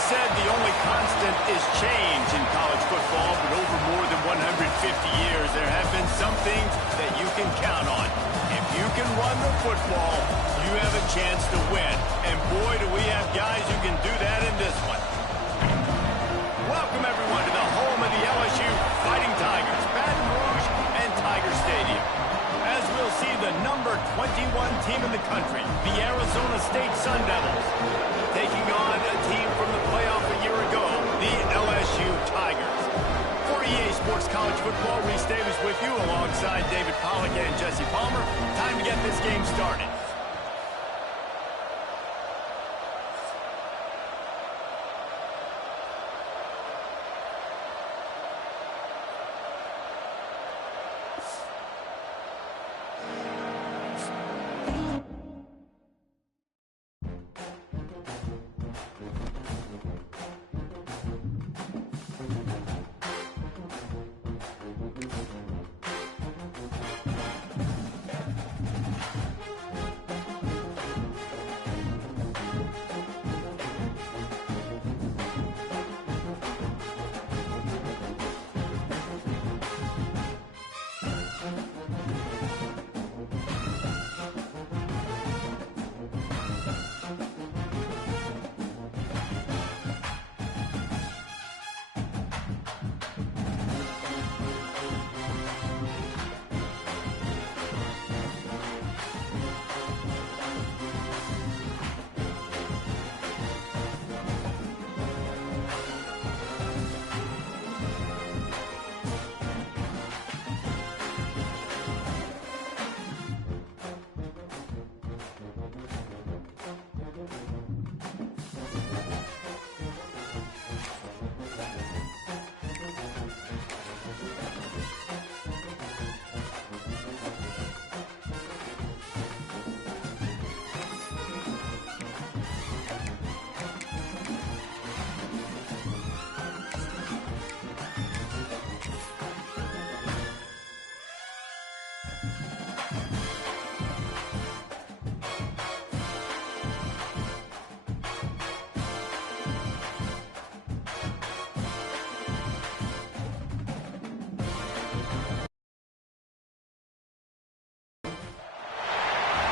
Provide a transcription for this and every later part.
is said the only constant is change in college football, but over more than 150 years, there have been some things that you can count on. If you can run the football, you have a chance to win. And boy, do we have guys who can do that in this one. Welcome, everyone, to the home of the LSU Fighting Tigers, Baton Rouge and Tiger Stadium. As we'll see the number 21 team in the country, the Arizona State Sun Devils, taking on a team from the playoff a year ago, the LSU Tigers. For EA Sports College Football, Reese Davis with you alongside David Pollack and Jesse Palmer. Time to get this game started.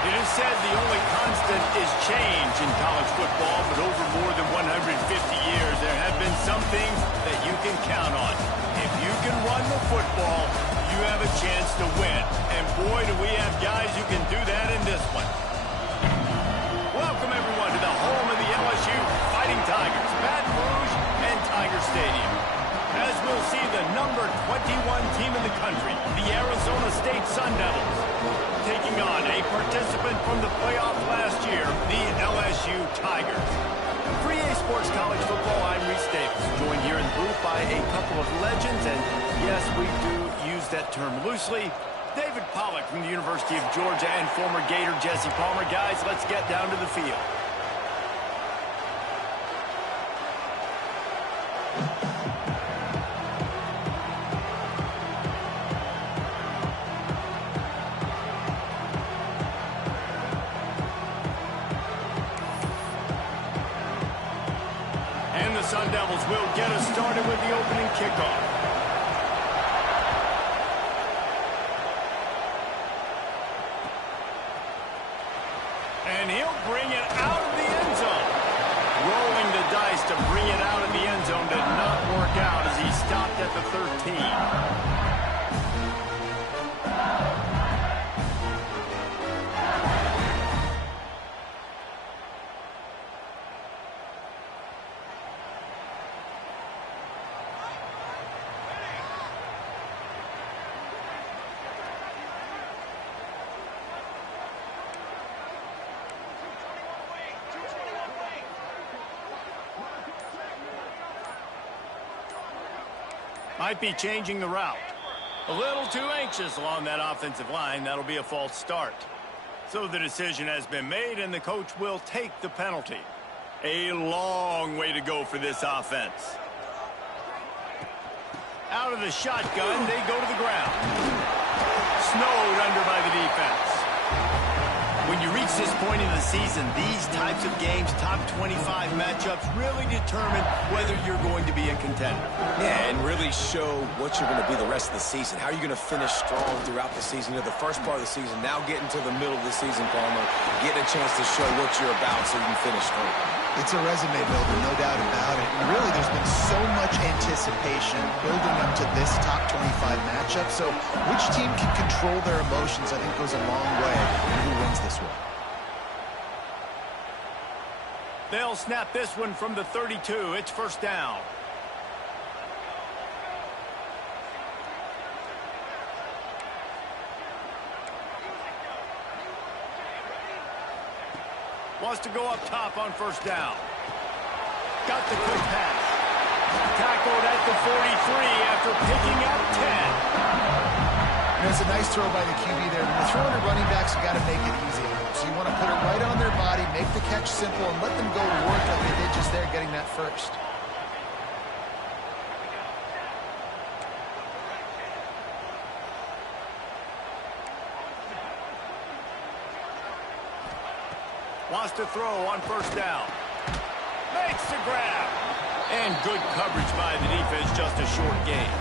It is said the only constant is change in college football, but over more than 150 years, there have been some things that you can count on. If you can run the football, you have a chance to win. And boy, do we have guys who can do that in this one. Welcome, everyone, to the home of the LSU Fighting Tigers, Baton Rouge and Tiger Stadium. As we'll see the number 21 team in the country, the Arizona State Sun Devils, taking on a participant from the playoff last year, the LSU Tigers. For EA Sports College Football, I'm Reese Davis, joined here in the booth by a couple of legends, and yes, we do use that term loosely. David Pollack from the University of Georgia and former Gator Jesse Palmer. Guys, let's get down to the field. Sun Devils will get us started with the opening kickoff. And he'll bring it out of the end zone. Rolling the dice to bring it out of the end zone did not work out as he stopped at the 13. Might be changing the route. A little too anxious along that offensive line. That'll be a false start. So the decision has been made, and the coach will take the penalty. A long way to go for this offense. Out of the shotgun, they go to the ground. Snowed under by the defense. When you reach this point in the season, these types of games, top 25 matchups, really determine whether you're going to be a contender. Yeah, and really show what you're going to be the rest of the season. How are you going to finish strong throughout the season? You know, the first part of the season, now getting to the middle of the season, Palmer, getting a chance to show what you're about so you can finish strong. It's a resume builder, no doubt about it. And really, there's been so much anticipation building up to this top 25 matchup. So which team can control their emotions, I think, goes a long way in who wins this one. They'll snap this one from the 32. It's first down. Wants to go up top on first down. Got the quick pass. Tackled at the 43 after picking up 10. You know, it's a nice throw by the QB there. When you're throwing to running backs, you got to make it easy. So you want to put it right on their body, make the catch simple, and let them go to work like they did just there getting that first. Wants to throw on first down. Makes the grab. And good coverage by the defense, just a short gain.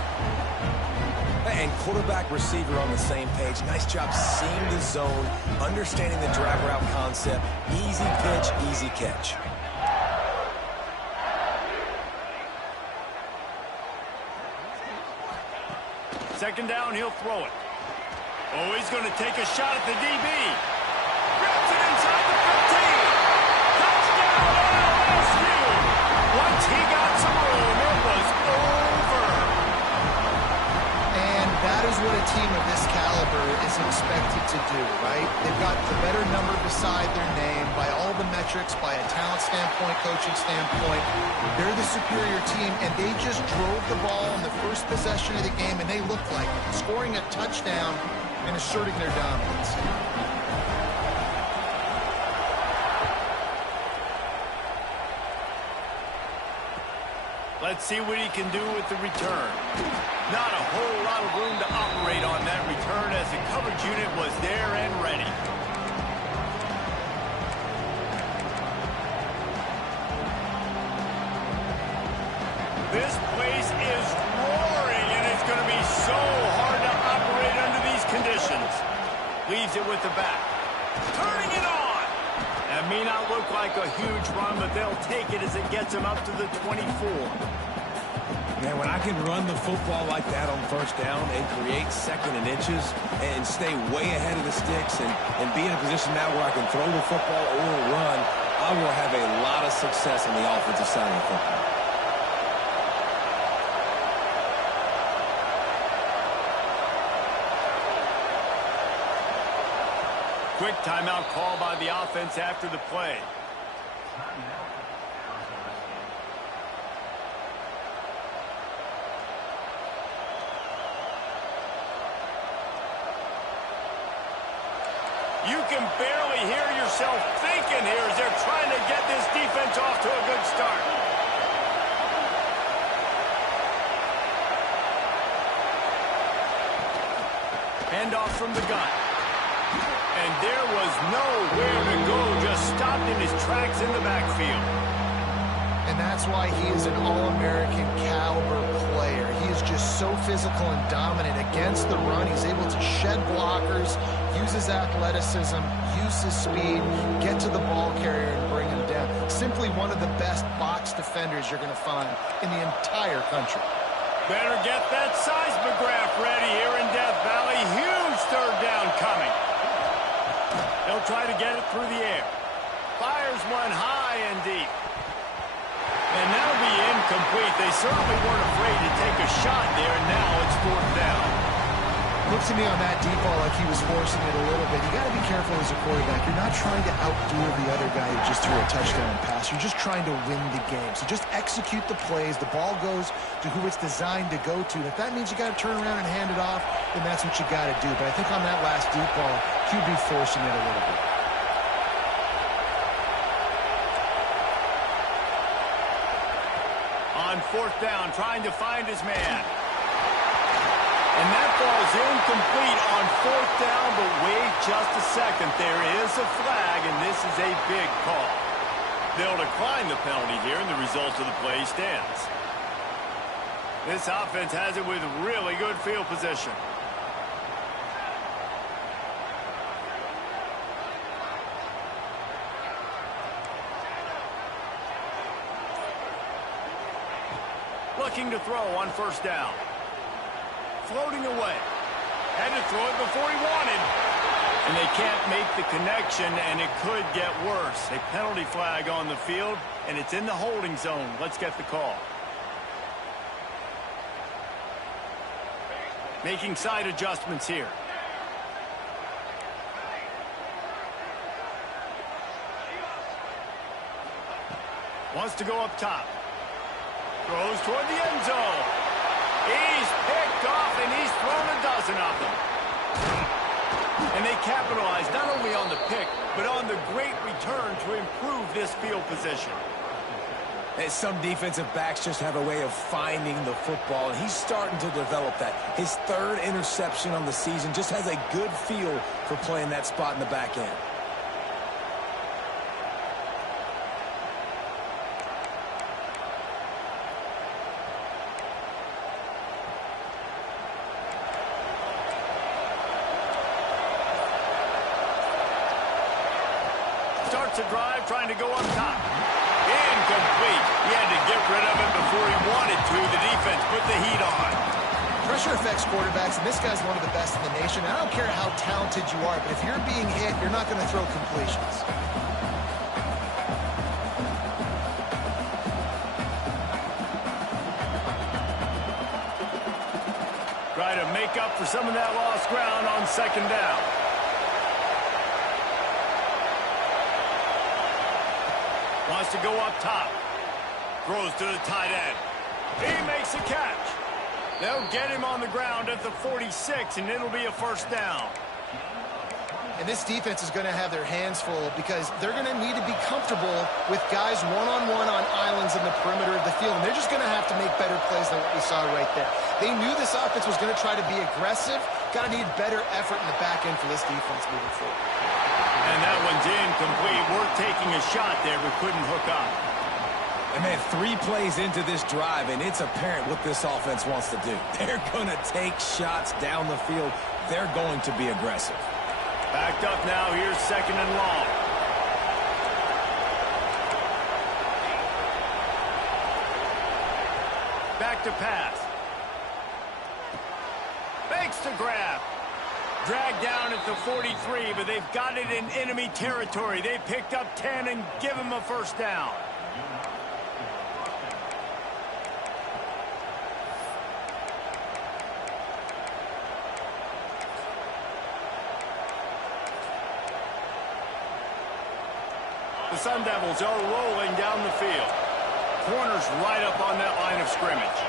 And quarterback, receiver on the same page. Nice job seeing the zone, understanding the drag route concept. Easy pitch, easy catch. Second down, he'll throw it. Oh, he's going to take a shot at the DB. Grabs it inside the 15. Touchdown, LSU. Once he got some room, it was over. And that is what a team of this caliber is expected to do, right? They've got the better number beside their name by all the metrics, by a talent standpoint, coaching standpoint. They're the superior team, and they just drove the ball in the first possession of the game, and they looked like it, scoring a touchdown and asserting their dominance. Let's see what he can do with the return. Not a whole lot of room to operate on that return as the coverage unit was there and ready. This place is roaring, and it's going to be so hard to operate under these conditions. Leaves it with the back. Turning it on. That may not look like a huge run, but they'll take it as it gets them up to the 24. Man, when I can run the football like that on first down and create second and inches and stay way ahead of the sticks and be in a position now where I can throw the football or run, I will have a lot of success on the offensive side of the football. Quick timeout call by the offense after the play. You can barely hear yourself thinking here as they're trying to get this defense off to a good start. Handoff from the gun. And there was nowhere to go, just stopped in his tracks in the backfield. And that's why he is an All-American caliber player. He is just so physical and dominant against the run. He's able to shed blockers, use his athleticism, use his speed, get to the ball carrier and bring him down. Simply one of the best box defenders you're going to find in the entire country. Better get that seismograph ready here in Death Valley. Huge third down coming. They'll try to get it through the air. Fires one high and deep. And that'll be incomplete. They certainly weren't afraid to take a shot there, and now it's fourth down. Looks to me on that deep ball like he was forcing it a little bit. You got to be careful as a quarterback. You're not trying to outdo the other guy who just threw a touchdown pass. You're just trying to win the game. So just execute the plays. The ball goes to who it's designed to go to. And if that means you got to turn around and hand it off, then that's what you got to do. But I think on that last deep ball, QB forcing it a little bit. On fourth down, trying to find his man. And that ball's incomplete on 4th down, but wait just a second. There is a flag, and this is a big call. They'll decline the penalty here, and the result of the play stands. This offense has it with really good field position. Looking to throw on 1st down. Floating away. Had to throw it before he wanted. And they can't make the connection, and it could get worse. A penalty flag on the field, and it's in the holding zone. Let's get the call. Making side adjustments here. Wants to go up top. Throws toward the end zone. He's picked off, and he's thrown a dozen of them. And they capitalize not only on the pick, but on the great return to improve this field position. And some defensive backs just have a way of finding the football, and he's starting to develop that. His 3rd interception on the season, just has a good feel for playing that spot in the back end. Starts a drive trying to go up top. Incomplete. He had to get rid of it before he wanted to. The defense put the heat on. Pressure affects quarterbacks, and this guy's one of the best in the nation. I don't care how talented you are, but if you're being hit, you're not going to throw completions. Try to make up for some of that lost ground on 2nd down. Wants to go up top. Throws to the tight end. He makes a catch. They'll get him on the ground at the 46, and it'll be a 1st down. And this defense is going to have their hands full because they're going to need to be comfortable with guys one-on-one on islands in the perimeter of the field. And they're just going to have to make better plays than what we saw right there. They knew this offense was going to try to be aggressive. Got to need better effort in the back end for this defense moving forward. And that one's incomplete. Worth taking a shot there, but couldn't hook up. And man, 3 plays into this drive, and it's apparent what this offense wants to do. They're going to take shots down the field. They're going to be aggressive. Backed up now. Here's 2nd and long. Back to pass. Fakes to grab. Dragged down at the 43, but they've got it in enemy territory. They picked up 10 and give him a 1st down. The Sun Devils are rolling down the field. Corners right up on that line of scrimmage.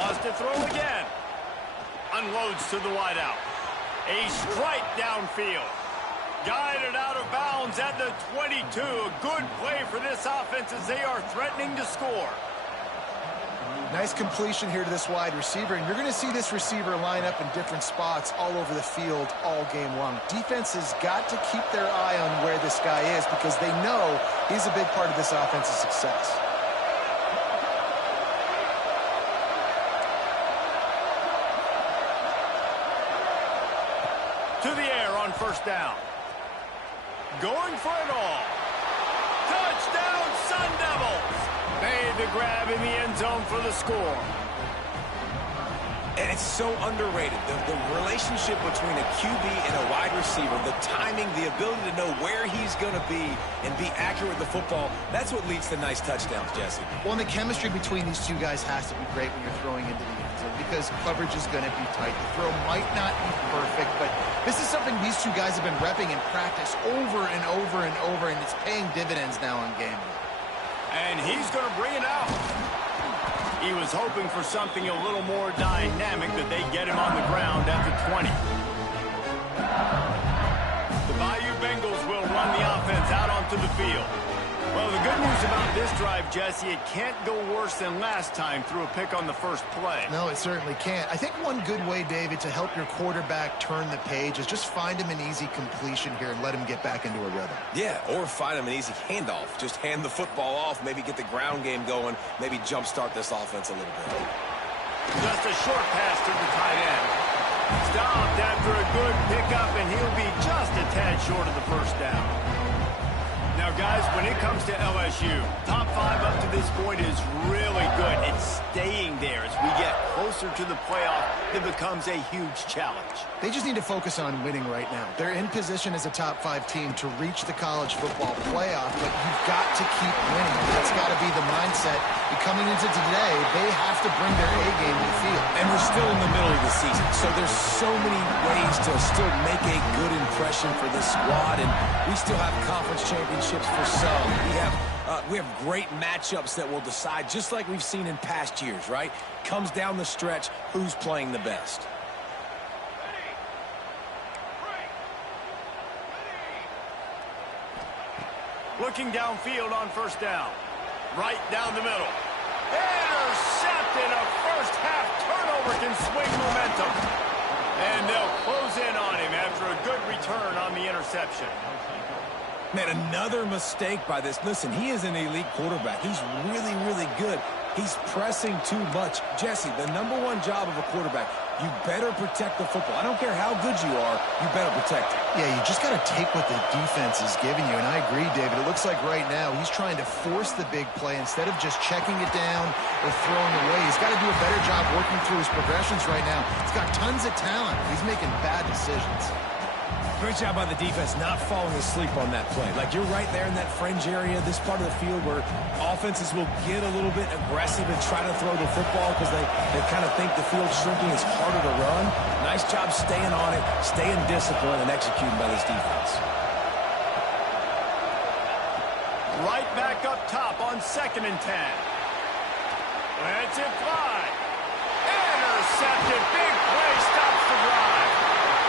Wants to throw again. Unloads to the wideout. A strike downfield. Guided out of bounds at the 22. A good play for this offense as they are threatening to score. Nice completion here to this wide receiver, and you're going to see this receiver line up in different spots all over the field all game long. Defense has got to keep their eye on where this guy is because they know he's a big part of this offense's success. To the air on 1st down. Going for it all. Touchdown, Sun Devils! Made the grab in the end zone for the score. And it's so underrated. The relationship between a QB and a wide receiver, the timing, the ability to know where he's going to be and be accurate with the football, that's what leads to nice touchdowns, Jesse. Well, and the chemistry between these two guys has to be great when you're throwing into the end zone because coverage is going to be tight. The throw might not be perfect, but this is something these two guys have been repping in practice over and over and over, and it's paying dividends now on game day. And he's going to bring it out. He was hoping for something a little more dynamic, that they get him on the ground at the 20. The Bayou Bengals will run the offense out onto the field. news about this drive, Jesse. It can't go worse than last time through a pick on the first play. No, it certainly can't. I think one good way, David, to help your quarterback turn the page is just find him an easy completion here and let him get back into a rhythm. Yeah, or find him an easy handoff. Just hand the football off, maybe get the ground game going, maybe jumpstart this offense a little bit. Just a short pass to the tight end. Stopped after a good pickup, and he'll be just a tad short of the first down. Now, guys, when it comes to LSU, top 5 up to this point is really good. It's staying there as we get closer to the playoff. It becomes a huge challenge. They just need to focus on winning right now. They're in position as a top 5 team to reach the college football playoff, but you've got to keep winning. That's got to be the mindset. Coming into today, they have to bring their A game to the field. And we're still in the middle of the season, so there's so many ways to still make a good impression for this squad, and we still have conference championships for some. We have great matchups that will decide, just like we've seen in past years, right? Comes down the stretch, who's playing the best. Looking downfield on first down. Right down the middle. Intercepted. A first-half turnover can swing momentum. And they'll close in on him after a good return on the interception. Man, another mistake by this. Listen, he is an elite quarterback. He's really, really good. He's pressing too much. Jesse, the #1 job of a quarterback, you better protect the football. I don't care how good you are, you better protect it. Yeah, you just got to take what the defense is giving you, and I agree, David. It looks like right now he's trying to force the big play instead of just checking it down or throwing away. He's got to do a better job working through his progressions right now. He's got tons of talent. He's making bad decisions. Great job by the defense not falling asleep on that play. Like, you're right there in that fringe area, this part of the field where offenses will get a little bit aggressive and try to throw the football because they kind of think the field's shrinking. It's harder to run. Nice job staying on it, staying disciplined, and executing by this defense. Right back up top on 2nd and 10. Let's it fly. Intercepted. Big play stops the drive.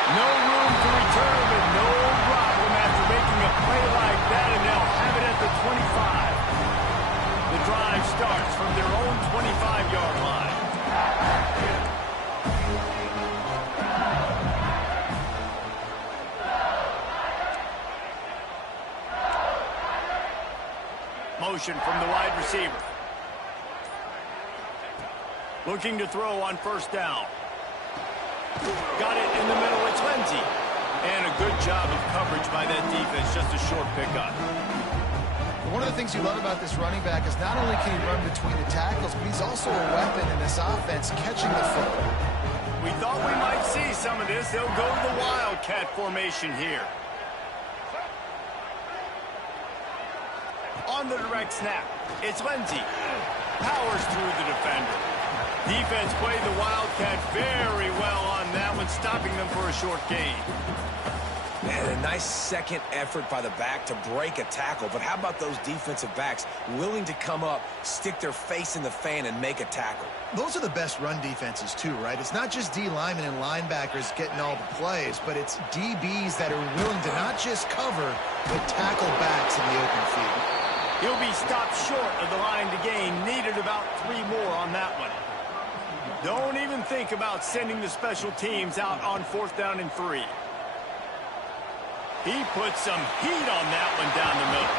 No room to return, but no problem after making a play like that, and they'll have it at the 25. The drive starts from their own 25-yard line. Motion from the wide receiver. Looking to throw on first down. Got it in the middle. It's Lindsey. And a good job of coverage by that defense. Just a short pickup. One of the things you love about this running back is not only can he run between the tackles, but he's also a weapon in this offense catching the football. We thought we might see some of this. They'll go to the Wildcat formation here. On the direct snap, it's Lindsey. Powers through the defender. Defense played the Wildcat very well on that one, stopping them for a short gain. Man, a nice second effort by the back to break a tackle. But how about those defensive backs willing to come up, stick their face in the fan, and make a tackle? Those are the best run defenses, too, right? It's not just D linemen and linebackers getting all the plays, but it's DBs that are willing to not just cover, but tackle backs in the open field. He'll be stopped short of the line to gain. Needed about 3 more on that one. Don't even think about sending the special teams out on 4th down and 3. He put some heat on that one down the middle.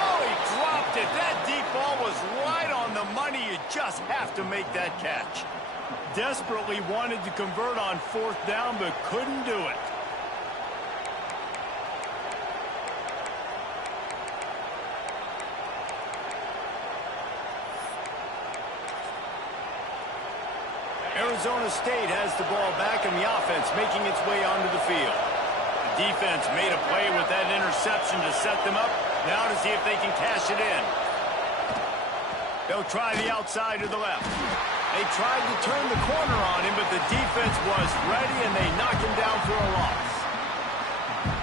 Oh, he dropped it. That deep ball was right on the money. You just have to make that catch. Desperately wanted to convert on 4th down, but couldn't do it. Arizona State has the ball back in the offense, making its way onto the field. The defense made a play with that interception to set them up. Now to see if they can cash it in. They'll try the outside to the left. They tried to turn the corner on him, but the defense was ready, and they knock him down for a loss.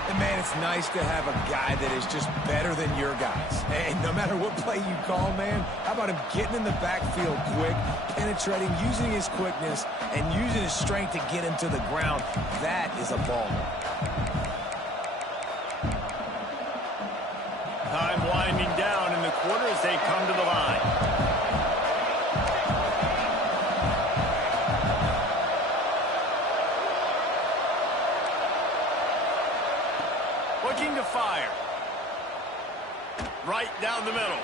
And, man, it's nice to have a guy that is just better than your guys. And no matter what play you call, man, how about him getting in the backfield quick, penetrating, using his quickness, and using his strength to get him to the ground? That is a baller. Time winding down, and the quarter as they come to the line. Looking to fire. Right down the middle.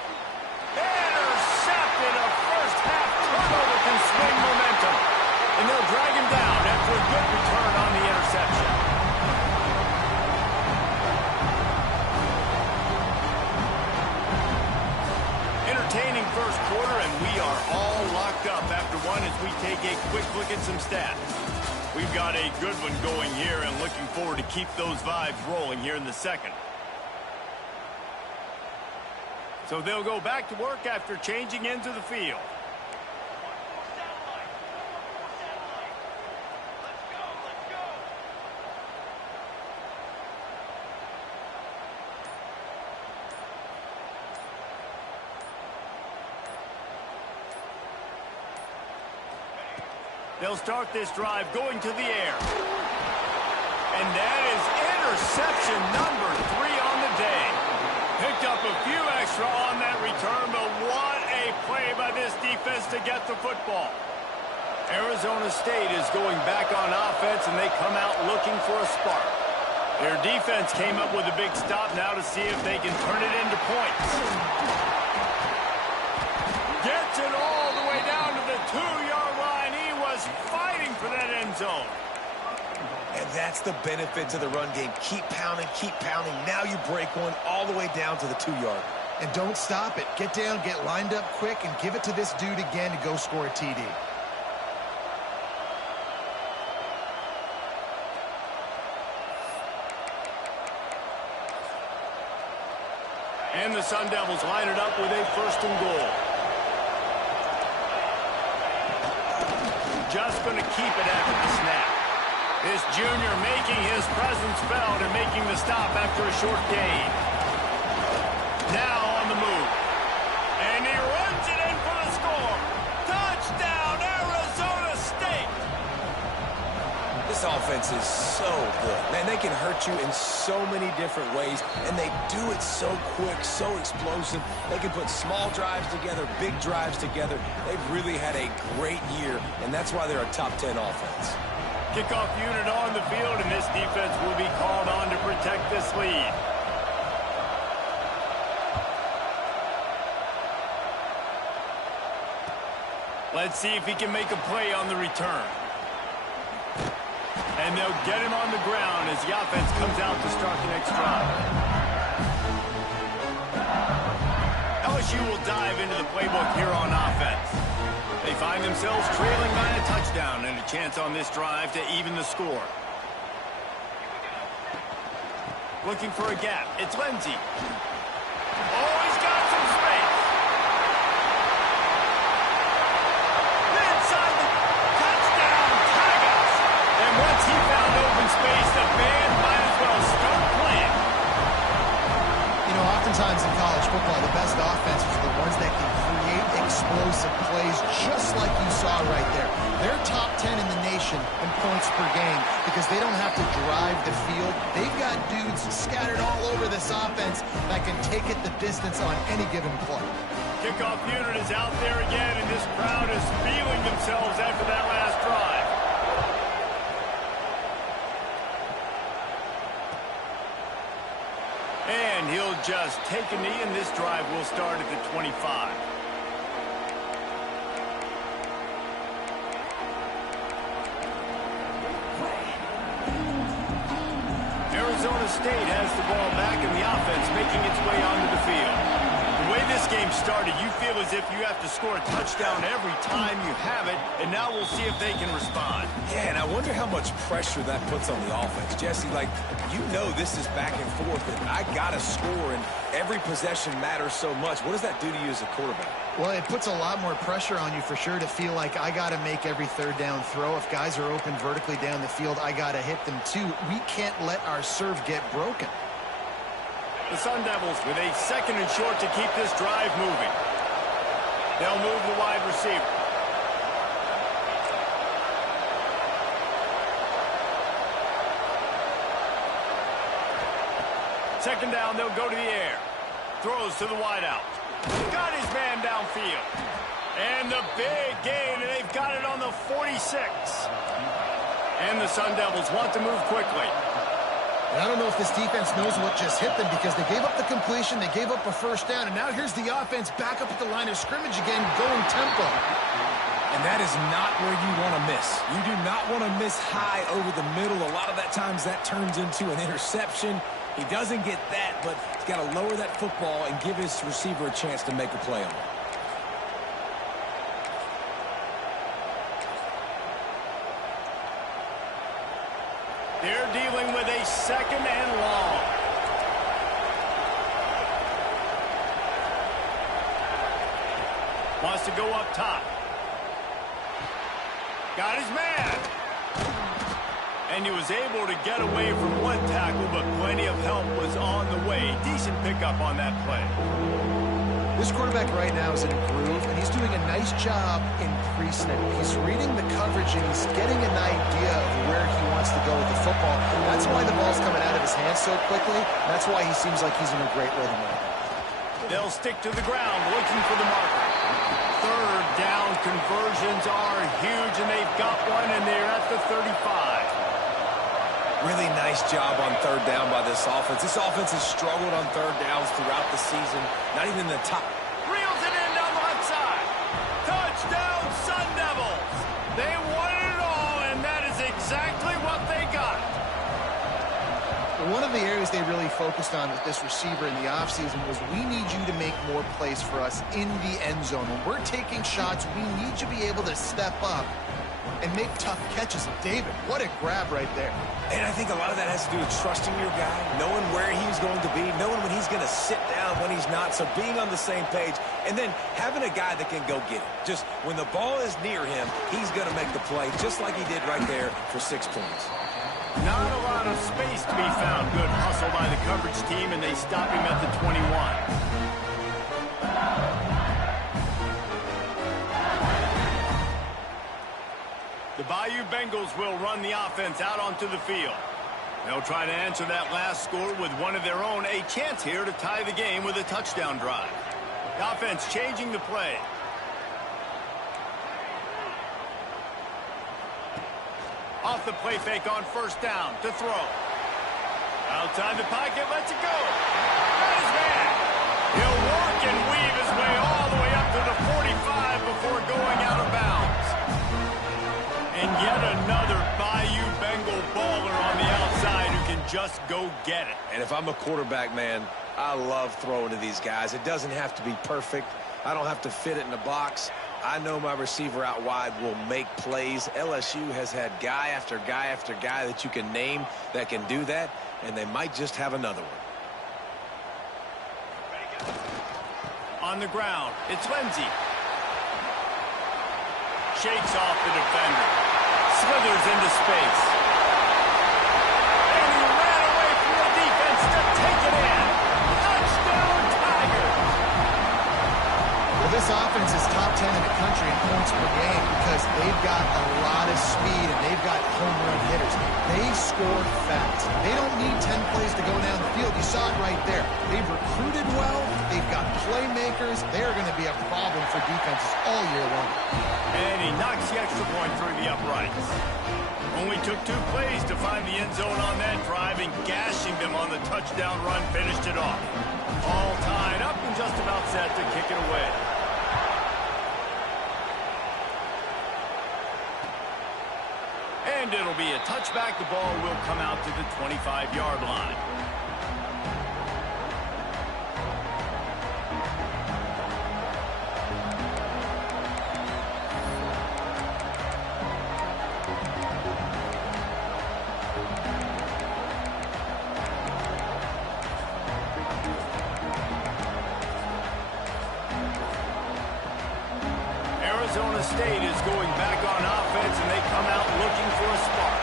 Intercepted. A first half turnover can swing momentum. And they'll drag him down after a good return on the interception. Entertaining first quarter, and we are all locked up after one as we take a quick look at some stats. We've got a good one going here and looking forward to keep those vibes rolling here in the second. So they'll go back to work after changing into the field. They'll start this drive going to the air. And that is interception number 3 on the day. Picked up a few extra on that return, but what a play by this defense to get the football. Arizona State is going back on offense, and they come out looking for a spark. Their defense came up with a big stop now to see if they can turn it into points. Gets it all the way down to the 2-yard line. He was fighting for that end zone. And that's the benefit to the run game. Keep pounding, keep pounding. Now you break one all the way down to the 2-yard. And don't stop it. Get down, get lined up quick, and give it to this dude again to go score a TD. And the Sun Devils line it up with a 1st and goal. Just going to keep it after the snap. This junior making his presence felt and making the stop after a short gain. Now on the move. And he runs it in for the score. Touchdown, Arizona State. This offense is so good. Man, they can hurt you in so many different ways, and they do it so quick, so explosive. They can put small drives together, big drives together. They've really had a great year, and that's why they're a top 10 offense. Kickoff unit on the field, and this defense will be called on to protect this lead. Let's see if he can make a play on the return. And they'll get him on the ground as the offense comes out to start the next drive. LSU will dive into the playbook here on offense. They find themselves trailing by a touchdown and a chance on this drive to even the score. Looking for a gap. It's Lindsey. Oh, he's got some space. Inside the touchdown, Tigers. And once he found open space, the band might as well start playing. You know, oftentimes in college football, the best offenses are the ones that can create explosive plays just like you saw right there. They're top 10 in the nation in points per game because they don't have to drive the field. They've got dudes scattered all over this offense that can take it the distance on any given play. Kickoff unit is out there again, and this crowd is feeling themselves after that last drive. And he'll just take a knee, and this drive will start at the 25. Arizona State has the ball back, and the offense making its way onto the field. The way this game started, you feel as if you have to score a touchdown every time you have it, and now we'll see if they can respond. Yeah, and I wonder how much pressure that puts on the offense. Jesse, like, you know this is back and forth, and I got to score, and every possession matters so much. What does that do to you as a quarterback? Well, it puts a lot more pressure on you for sure to feel like I got to make every third down throw. If guys are open vertically down the field, I got to hit them too. We can't let our serve get broken. The Sun Devils with a 2nd and short to keep this drive moving. They'll move the wide receiver. Second down, they'll go to the air. Throws to the wideout. Got his man downfield. And the big gain, and they've got it on the 46. And the Sun Devils want to move quickly. And I don't know if this defense knows what just hit them because they gave up the completion, they gave up a first down, and now here's the offense back up at the line of scrimmage again, going tempo. And that is not where you want to miss. You do not want to miss high over the middle. A lot of that times that turns into an interception. He doesn't get that, but he's got to lower that football and give his receiver a chance to make a play on it. They're dealing with a second and long. Wants to go up top. Got his man. And he was able to get away from one tackle, but plenty of help was on the way. Decent pickup on that play. This quarterback right now is in a groove, and he's doing a nice job in pre-snap. He's reading the coverage, and he's getting an idea of where he wants to go with the football. That's why the ball's coming out of his hands so quickly. That's why he seems like he's in a great rhythm right now. They'll stick to the ground, looking for the marker. Third down conversions are huge, and they've got one, and they're at the 35. Really nice job on third down by this offense. This offense has struggled on third downs throughout the season. Not even in the top. Reels it in down the left side. Touchdown, Sun Devils. They wanted it all, and that is exactly what they got. One of the areas they really focused on with this receiver in the offseason was we need you to make more plays for us in the end zone. When we're taking shots, we need you to be able to step up and make tough catches. David, what a grab right there. And I think a lot of that has to do with trusting your guy, knowing where he's going to be, knowing when he's going to sit down, when he's not, so being on the same page, and then having a guy that can go get it. Just when the ball is near him, he's going to make the play, just like he did right there for 6 points. Not a lot of space to be found. Good hustle by the coverage team, and they stop him at the 21. The Bayou Bengals will run the offense out onto the field. They'll try to answer that last score with one of their own. A chance here to tie the game with a touchdown drive. The offense changing the play. Off the play fake on first down to throw. Outside the pocket, lets it go. Got his man. He'll work and weave his way all the way up to the 45 before going out of bounds. And yet another Bayou Bengal baller on the outside who can just go get it. And if I'm a quarterback, man, I love throwing to these guys. It doesn't have to be perfect. I don't have to fit it in the box. I know my receiver out wide will make plays. LSU has had guy after guy after guy that you can name that can do that, and they might just have another one. On the ground, it's Lindsey. Shakes off the defender. Slithers into space. And he ran away from the defense to take it in. Touchdown, Tigers! Well, this offense is top 10 in the country in points per game because they've got a lot of speed and they've got home run hitters. They score fast. They don't need 10 plays to go down the field. You saw it right there. They've recruited well. They've got playmakers. They're going to be a problem for defenses all year long. And he knocks the extra point through the uprights. Only took 2 plays to find the end zone on that drive, and gashing them on the touchdown run finished it off. All tied up and just about set to kick it away. And it'll be a touchback. The ball will come out to the 25-yard line. Arizona State is going back on offense, and they come out looking for a spark.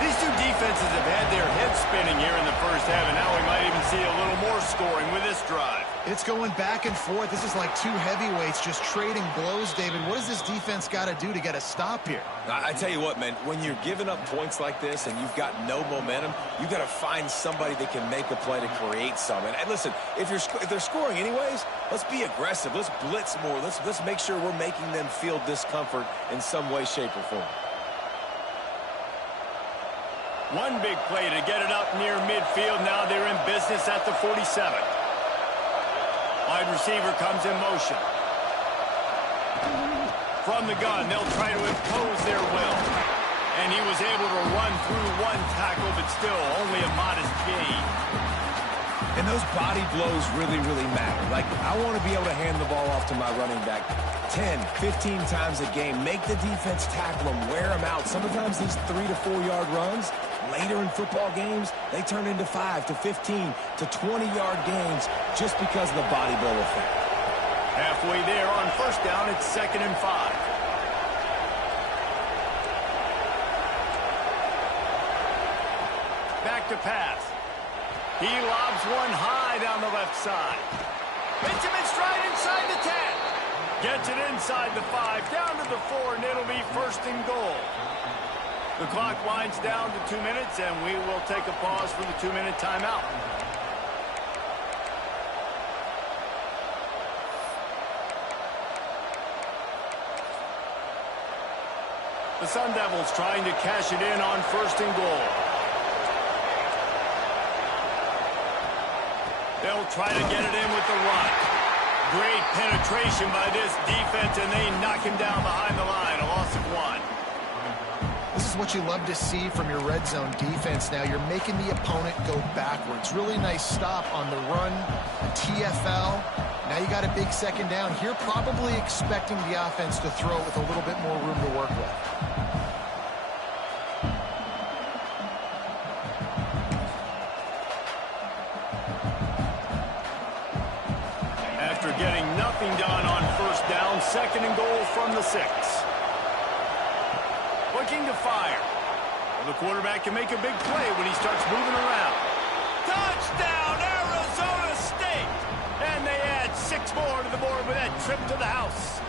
These two defenses have had their heads spinning here in the first half, and now we might even see a little more scoring with this drive. It's going back and forth. This is like two heavyweights just trading blows, David. What does this defense got to do to get a stop here? I tell you what, man, when you're giving up points like this and you've got no momentum, you got to find somebody that can make a play to create some. And listen, if they're scoring anyways, let's be aggressive. Let's blitz more. Let's make sure we're making them feel discomfort in some way, shape, or form. One big play to get it up near midfield. Now they're in business at the 47. Wide receiver comes in motion. From the gun, they'll try to impose their will. And he was able to run through one tackle, but still only a modest gain. And those body blows really, really matter. Like, I want to be able to hand the ball off to my running back 10, 15 times a game. Make the defense tackle them, wear them out. Sometimes these 3 to 4 yard runs, later in football games, they turn into 5 to 15 to 20-yard gains just because of the body blow effect. Halfway there on first down, it's 2nd and 5. Back to pass. He lobs one high down the left side. Hits him in stride inside the 10. Gets it inside the 5, down to the 4, and it'll be 1st and goal. The clock winds down to 2 minutes, and we will take a pause for the 2-minute timeout. The Sun Devils trying to cash it in on 1st and goal. They'll try to get it in with the run. Great penetration by this defense, and they knock him down behind the line. A loss of 1. This is what you love to see from your red zone defense now. You're making the opponent go backwards. Really nice stop on the run, a TFL. Now you got a big 2nd down. Here probably expecting the offense to throw with a little bit more room to work with. After getting nothing done on 1st down, 2nd and goal from the 6. Looking to fire. Well, the quarterback can make a big play when he starts moving around. Touchdown, Arizona State! And they add 6 more to the board with that trip to the house.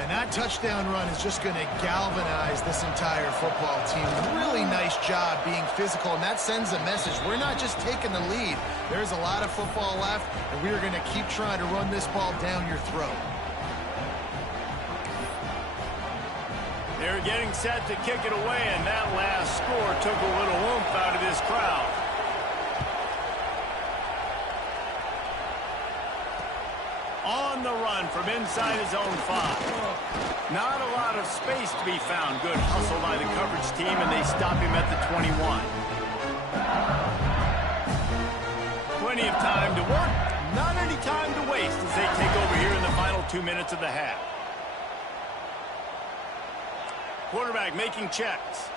And that touchdown run is just going to galvanize this entire football team. Really nice job being physical, and that sends a message. We're not just taking the lead. There's a lot of football left, and we are going to keep trying to run this ball down your throat. They're getting set to kick it away, and that last score took a little oomph out of this crowd. On the run from inside his own 5. Not a lot of space to be found. Good hustle by the coverage team, and they stop him at the 21. Plenty of time to work, not any time to waste as they take over here in the final 2 minutes of the half. Quarterback making checks.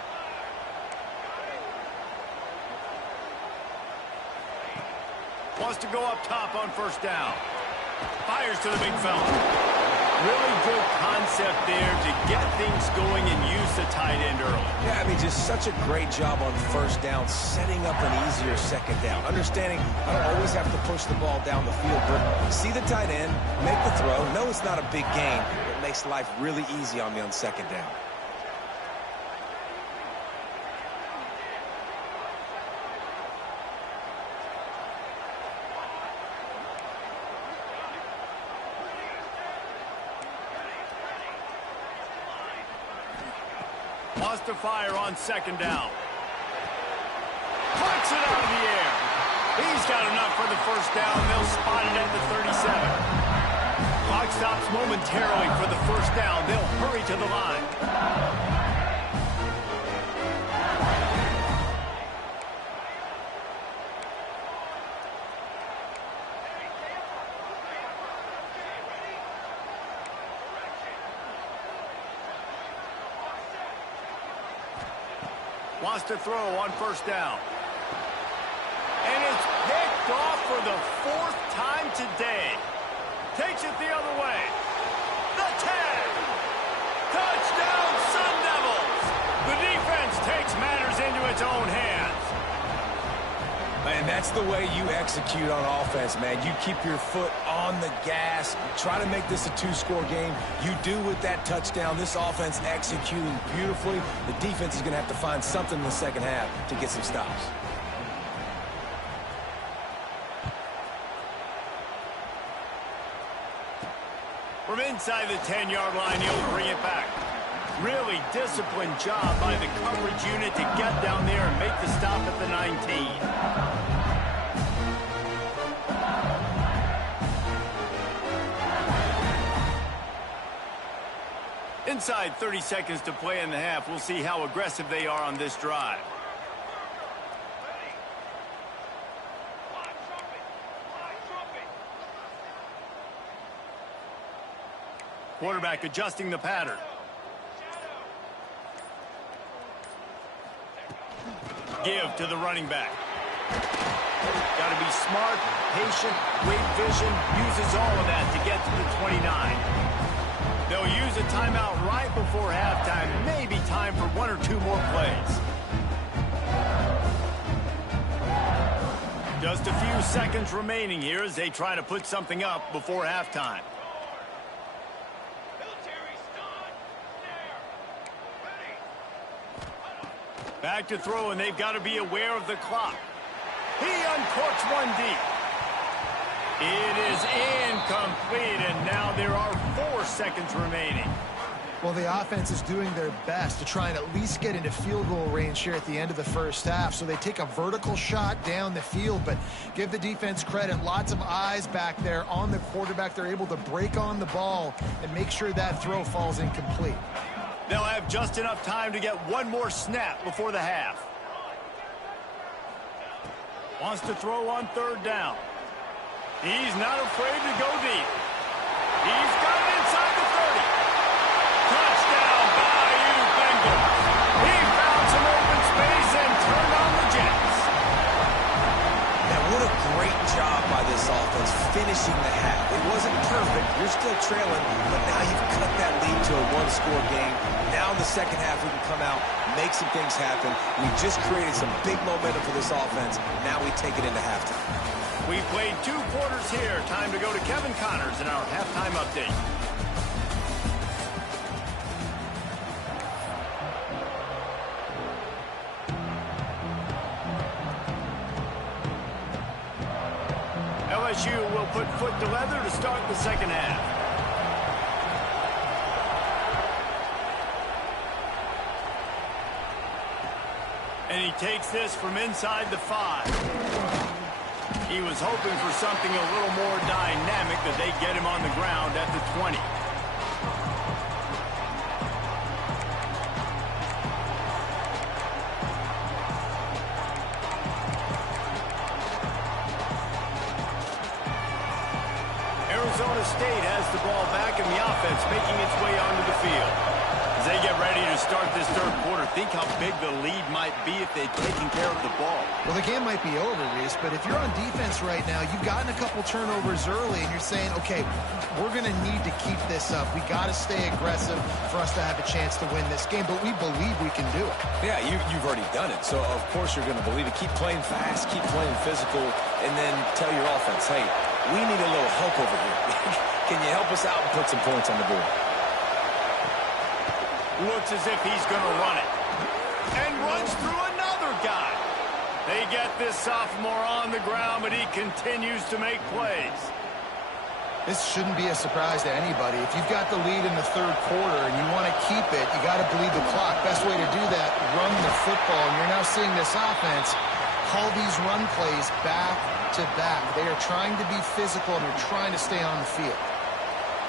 Wants to go up top on 1st down. Fires to the big fella. Really good concept there to get things going and use the tight end early. Yeah, I mean, just such a great job on 1st down, setting up an easier 2nd down. Understanding I don't always have to push the ball down the field, but see the tight end, make the throw. No, it's not a big gain. It makes life really easy on me on 2nd down. Wants to fire on 2nd down. Puts it out of the air. He's got enough for the 1st down. They'll spot it at the 37. Clock stops momentarily for the 1st down. They'll hurry to the line. Wants to throw on 1st down. And it's picked off for the 4th time today. Takes it the other way. The 10. Touchdown, Sun Devils. The defense takes matters into its own hands. And that's the way you execute on offense, man. You keep your foot on the gas. Try to make this a two-score game. You do with that touchdown. This offense executing beautifully. The defense is going to have to find something in the second half to get some stops. From inside the 10-yard line, he'll bring it back. Really disciplined job by the coverage unit to get down there and make the stop at the 19. Inside 30 seconds to play in the half. We'll see how aggressive they are on this drive. Quarterback adjusting the pattern. Give to the running back. Got to be smart, patient, great vision. Uses all of that to get to the 29. They'll use a timeout right before halftime. Maybe time for one or two more plays. Just a few seconds remaining here as they try to put something up before halftime. Back to throw, and they've got to be aware of the clock. He uncorks one deep. It is incomplete, and now there are 4 seconds remaining. Well, the offense is doing their best to try and at least get into field goal range here at the end of the first half. So they take a vertical shot down the field, but give the defense credit. Lots of eyes back there on the quarterback. They're able to break on the ball and make sure that throw falls incomplete. They'll have just enough time to get one more snap before the half. Wants to throw on 3rd down. He's not afraid to go deep. He's got it inside the 30. Touchdown, Bayou Bengals. He found some open space and turned on the Jets. Now, what a great job by this offense finishing the half. It wasn't perfect. You're still trailing, but now you've cut that lead to a one-score game. Now in the second half, we can come out, make some things happen. We just created some big momentum for this offense. Now we take it into halftime. We played 2 quarters here. Time to go to Kevin Connors in our halftime update. LSU will put foot to leather to start the second half. And he takes this from inside the 5. He was hoping for something a little more dynamic, that they get him on the ground at the 20. Arizona State has the ball back, and the offense making its way onto the field. As they get ready to start this 3rd quarter, think how big the lead might be if they'd taken care of the ball. Well, the game might be over, Reese, but if you're on defense right now, you've gotten a couple turnovers early, and you're saying, okay, we're going to need to keep this up. We got to stay aggressive for us to have a chance to win this game, but we believe we can do it. Yeah, you've already done it, so of course you're going to believe it. Keep playing fast, keep playing physical, and then tell your offense, hey, we need a little help over here. Can you help us out and put some points on the board? Looks as if he's going to run it. And runs through another guy. They get this sophomore on the ground, but he continues to make plays. This shouldn't be a surprise to anybody. If you've got the lead in the 3rd quarter and you want to keep it, you got to bleed the clock. Best way to do that, run the football. And you're now seeing this offense call these run plays back to back. They are trying to be physical, and they're trying to stay on the field.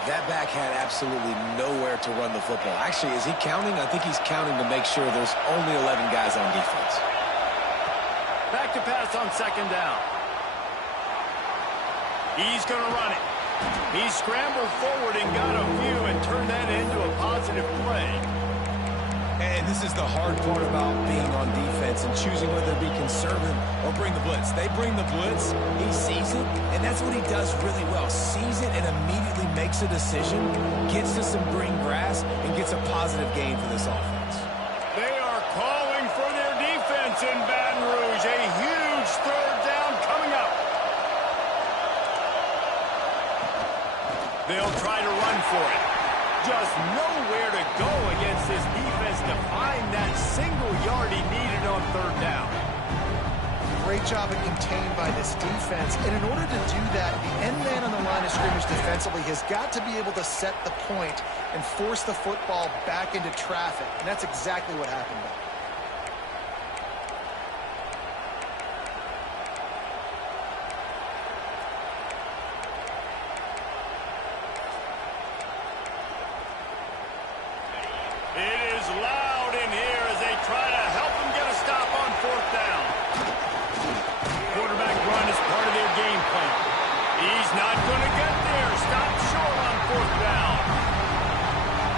That back had absolutely nowhere to run the football. Actually, is he counting? I think he's counting to make sure there's only 11 guys on defense. Back to pass on 2nd down. He's going to run it. He scrambled forward and got a few and turned that into a positive play. And this is the hard part about being on defense and choosing whether to be conservative or bring the blitz. They bring the blitz, he sees it, and that's what he does really well. Sees it and immediately makes a decision, gets to some green grass, and gets a positive gain for this offense. They are calling for their defense in Baton Rouge. A huge 3rd down. They'll try to run for it. Just nowhere to go against this defense to find that single yard he needed on third down. Great job of contained by this defense. And in order to do that, the end man on the line of scrimmage defensively has got to be able to set the point and force the football back into traffic. And that's exactly what happened there. It is loud in here as they try to help him get a stop on fourth down. Quarterback run is part of their game plan. He's not going to get there. Stop short on fourth down.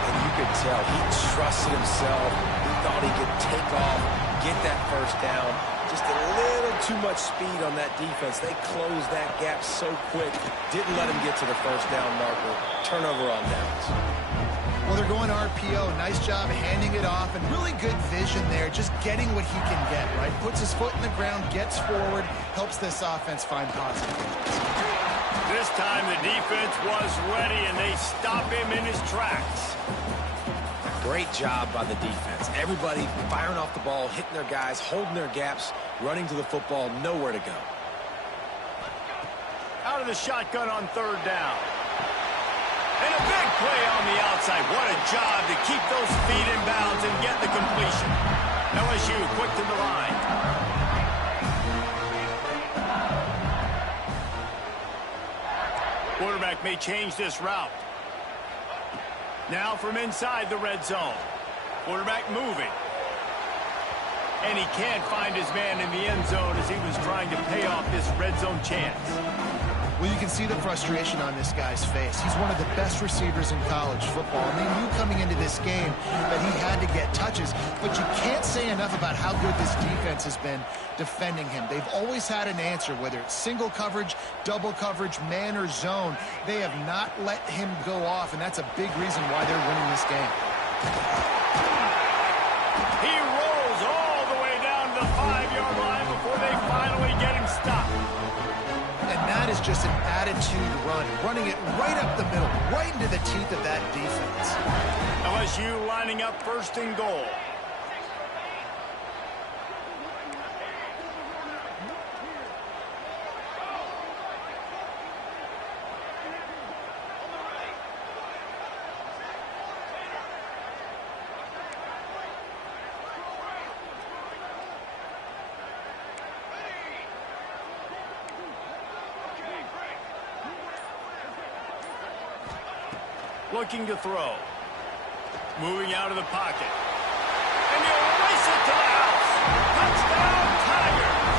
And you could tell he trusted himself. He thought he could take off, get that first down. Just a little too much speed on that defense. They closed that gap so quick. Didn't let him get to the first down marker. Turnover on downs. Well, they're going RPO. Nice job handing it off, and really good vision there, just getting what he can get, right? Puts his foot in the ground, gets forward, helps this offense find positive points. This time the defense was ready, and they stop him in his tracks. Great job by the defense. Everybody firing off the ball, hitting their guys, holding their gaps, running to the football, nowhere to go. Out of the shotgun on third down. And a big play on the outside. What a job to keep those feet in bounds and get the completion. LSU quick to the line. Quarterback may change this route. Now from inside the red zone. Quarterback moving. And he can't find his man in the end zone as he was trying to pay off this red zone chance. Well, you can see the frustration on this guy's face. He's one of the best receivers in college football, and they knew coming into this game that he had to get touches, but you can't say enough about how good this defense has been defending him. They've always had an answer, whether it's single coverage, double coverage, man or zone. They have not let him go off, and that's a big reason why they're winning this game. He rolls all the way down to the 5-yard line before they finally get him stopped. And that is just an attitude run, running it right up the middle, right into the teeth of that defense. LSU lining up first and goal. Looking to throw. Moving out of the pocket. And he'll race it to the house. Touchdown, Tigers.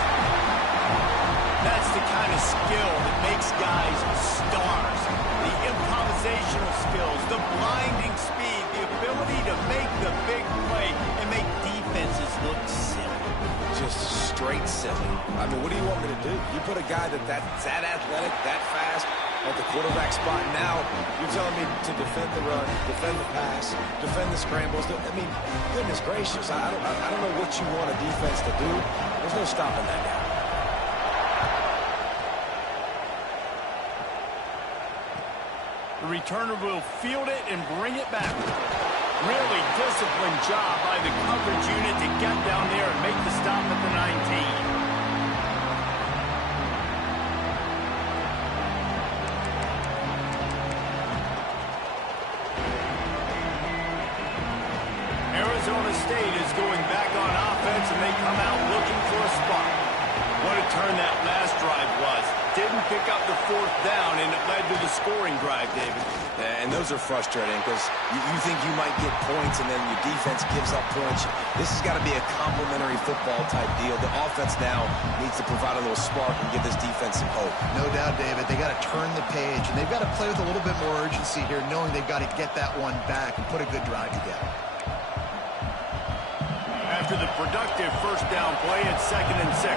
That's the kind of skill that makes guys stars. The improvisational skills, the blinding speed, the ability to make the big play and make defenses look silly. Just straight silly. I mean, what do you want me to do? You put a guy that's that athletic, that fast, at the quarterback spot. Now you're telling me to defend the run, defend the pass, defend the scrambles. I mean, goodness gracious, I don't know what you want a defense to do. There's no stopping that guy. The returner will field it and bring it back. Really disciplined job by the coverage unit to get down there and make the stop at the 19. Arizona State is going back on offense, and they come out looking for a spot. What a turn that last drive was. Didn't pick up the fourth down, and it led to the scoring drive, David. And those are frustrating because you think you might get points, and then your defense gives up points. This has got to be a complementary football type deal. The offense now needs to provide a little spark and give this defense some hope. No doubt, David. They got to turn the page, and they've got to play with a little bit more urgency here, knowing they've got to get that one back and put a good drive together. After the productive first down play, it's 2nd and 6.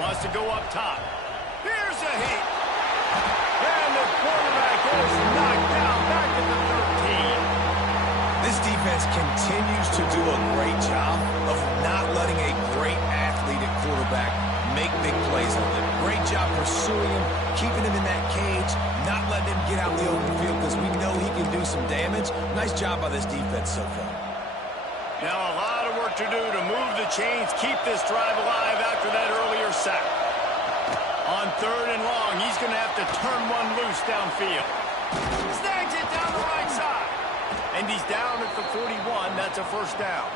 Wants to go up top. Here's a hit. And the quarterback is knocked down back at the 13. This defense continues to do a great job of not letting a great athlete at quarterback make big plays on them. Great job pursuing him, keeping him in that cage, not letting him get out the open field because we know he can do some damage. Nice job by this defense so far. Now a lot of work to do to move the chains, keep this drive alive after that earlier sack. On 3rd and long, he's going to have to turn one loose downfield. Snags it down the right side. And he's down at the 41. That's a first down.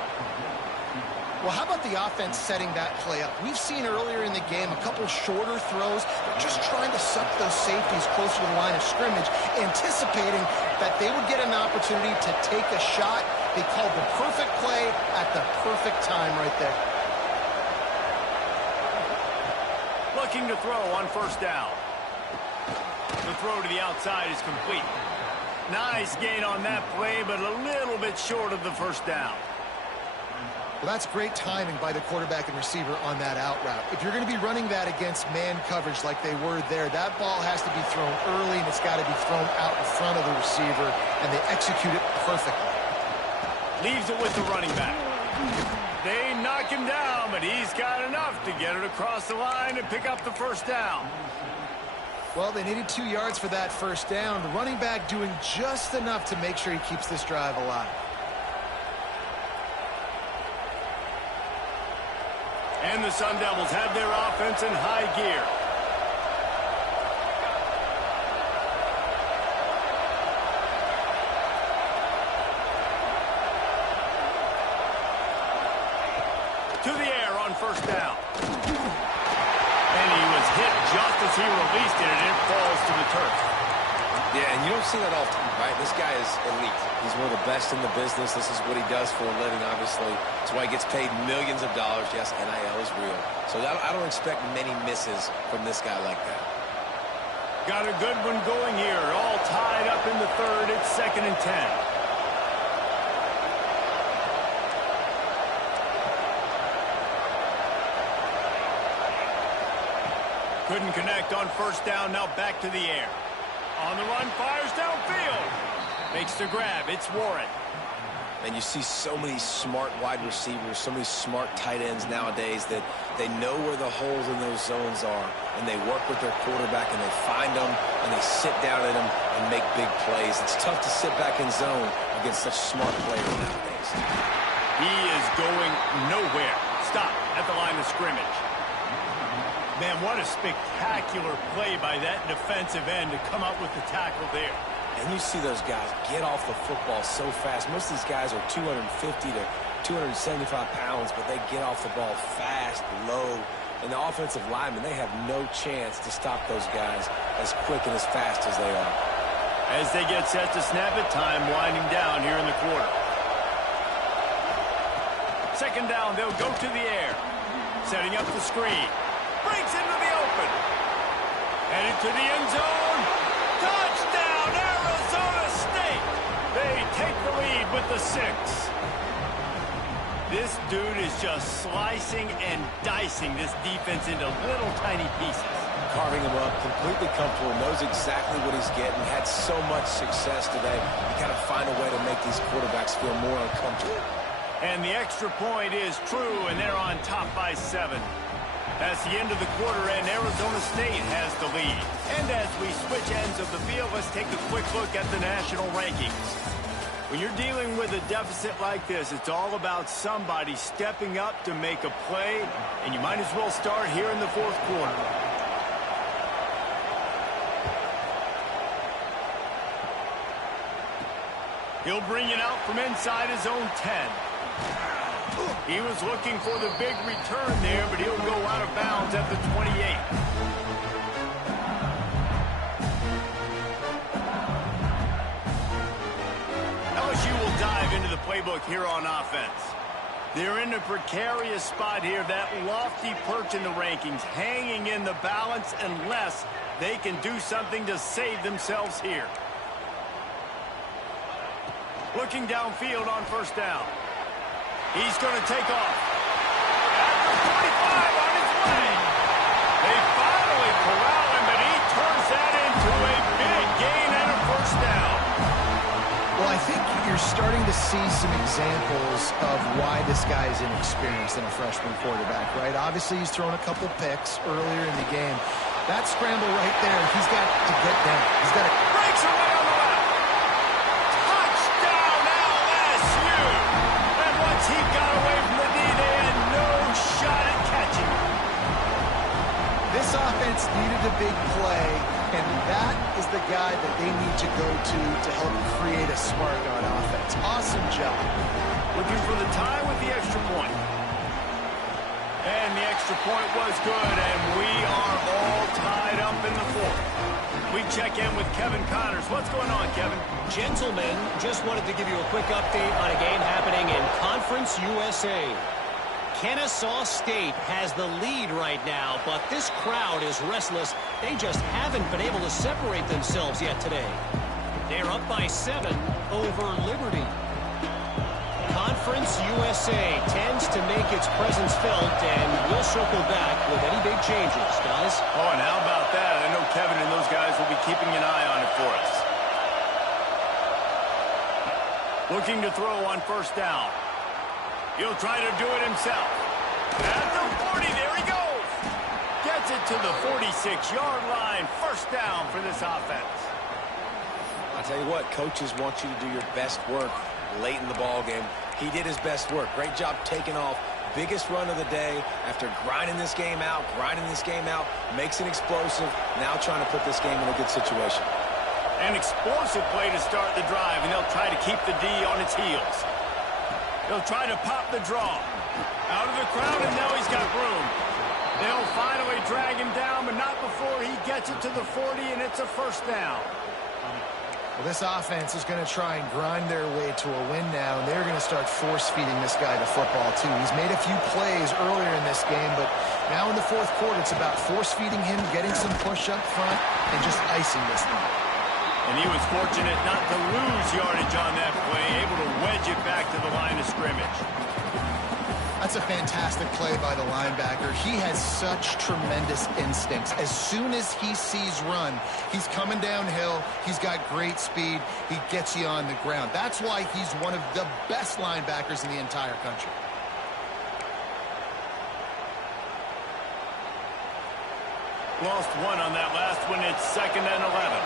Well, how about the offense setting that play up? We've seen earlier in the game a couple shorter throws. They're just trying to suck those safeties closer to the line of scrimmage, anticipating that they would get an opportunity to take a shot. They called the perfect play at the perfect time right there. Looking to throw on first down. The throw to the outside is complete. Nice gain on that play, but a little bit short of the first down. Well, that's great timing by the quarterback and receiver on that out route. If you're going to be running that against man coverage like they were there, that ball has to be thrown early, and it's got to be thrown out in front of the receiver, and they execute it perfectly. Leaves it with the running back. They knock him down, but he's got enough to get it across the line and pick up the first down. Well, they needed 2 yards for that first down. The running back doing just enough to make sure he keeps this drive alive. And the Sun Devils have their offense in high gear. To the air on first down. And he was hit just as he released it, and it falls to the turf. Yeah, and you don't see that often, right? This guy is elite. He's one of the best in the business. This is what he does for a living, obviously. That's why he gets paid millions of dollars. Yes, NIL is real. So I don't expect many misses from this guy like that. Got a good one going here. All tied up in the 3rd. It's 2nd and 10. Couldn't connect on first down. Now back to the air. On the run, fires downfield. Makes the grab. It's Warren. And you see so many smart wide receivers, so many smart tight ends nowadays that they know where the holes in those zones are, and they work with their quarterback, and they find them, and they sit down at them and make big plays. It's tough to sit back in zone against such smart players nowadays. He is going nowhere. Stop at the line of scrimmage. Man, what a spectacular play by that defensive end to come up with the tackle there. And you see those guys get off the football so fast. Most of these guys are 250 to 275 pounds, but they get off the ball fast, low. And the offensive linemen, they have no chance to stop those guys as quick and as fast as they are. As they get set to snap it, time winding down here in the quarter. 2nd down, they'll go to the air. Setting up the screen. Breaks into the open. Headed to the end zone. Touchdown, Arizona State. They take the lead with the 6. This dude is just slicing and dicing this defense into little tiny pieces. Carving him up, completely comfortable, knows exactly what he's getting, had so much success today. You got to find a way to make these quarterbacks feel more uncomfortable. And the extra point is true, and they're on top by 7. That's the end of the quarter, and Arizona State has the lead. And as we switch ends of the field, let's take a quick look at the national rankings. When you're dealing with a deficit like this, it's all about somebody stepping up to make a play, and you might as well start here in the 4th quarter. He'll bring it out from inside his own 10. He was looking for the big return there, but he'll go out of bounds at the 28. LSU will dive into the playbook here on offense. They're in a precarious spot here, that lofty perch in the rankings, hanging in the balance unless they can do something to save themselves here. Looking downfield on first down. He's going to take off. After 45 on his way. They finally corral him, but he turns that into a big gain and a first down. Well, I think you're you're starting to see some examples of why this guy is inexperienced in a freshman quarterback, right? Obviously, he's thrown a couple picks earlier in the game. That scramble right there, he's got to get down. He's got to... Breaks away on the left. Touchdown, LSU. And once he got away from the D, they had no shot at catching him. This offense needed a big play, and that is the guy that they need to go to help create a spark on offense. Awesome job. Looking for the tie with the extra point. And the extra point was good, and we are all tied up in the fourth. We check in with Kevin Connors. What's going on, Kevin? Gentlemen, just wanted to give you a quick update on a game happening in Conference USA. Kennesaw State has the lead right now, but this crowd is restless. They just haven't been able to separate themselves yet today. They're up by 7 over Liberty. Conference USA tends to make its presence felt, and we'll circle back with any big changes, guys. Oh, and how about that? I know Kevin and those guys will be keeping an eye on it for us. Looking to throw on first down. He'll try to do it himself. At the 40, there he goes. Gets it to the 46-yard line. First down for this offense. I'll tell you what, coaches want you to do your best work late in the ball game. He did his best work. Great job taking off. Biggest run of the day after grinding this game out, makes it explosive, now trying to put this game in a good situation. An explosive play to start the drive, and they'll try to keep the D on its heels. They'll try to pop the draw. Out of the crowd, and now he's got room. They'll finally drag him down, but not before he gets it to the 40, and it's a first down. Well, this offense is going to try and grind their way to a win now, and they're going to start force-feeding this guy the football, too. He's made a few plays earlier in this game, but now in the fourth quarter, it's about force-feeding him, getting some push up front, and just icing this thing. And he was fortunate not to lose yardage on that play, able to wedge it back to the line of scrimmage. That's a fantastic play by the linebacker. He has such tremendous instincts. As soon as he sees run, he's coming downhill. He's got great speed. He gets you on the ground. That's why he's one of the best linebackers in the entire country. Lost one on that last one. It's 2nd and 11.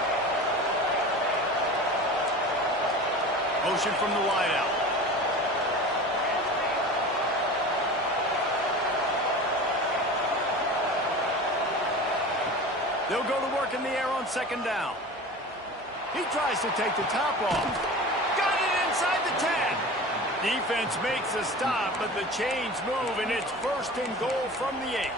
Motion from the wideout. They'll go to work in the air on 2nd down. He tries to take the top off. Got it inside the 10. Defense makes a stop, but the chains move, and it's 1st and goal from the 8.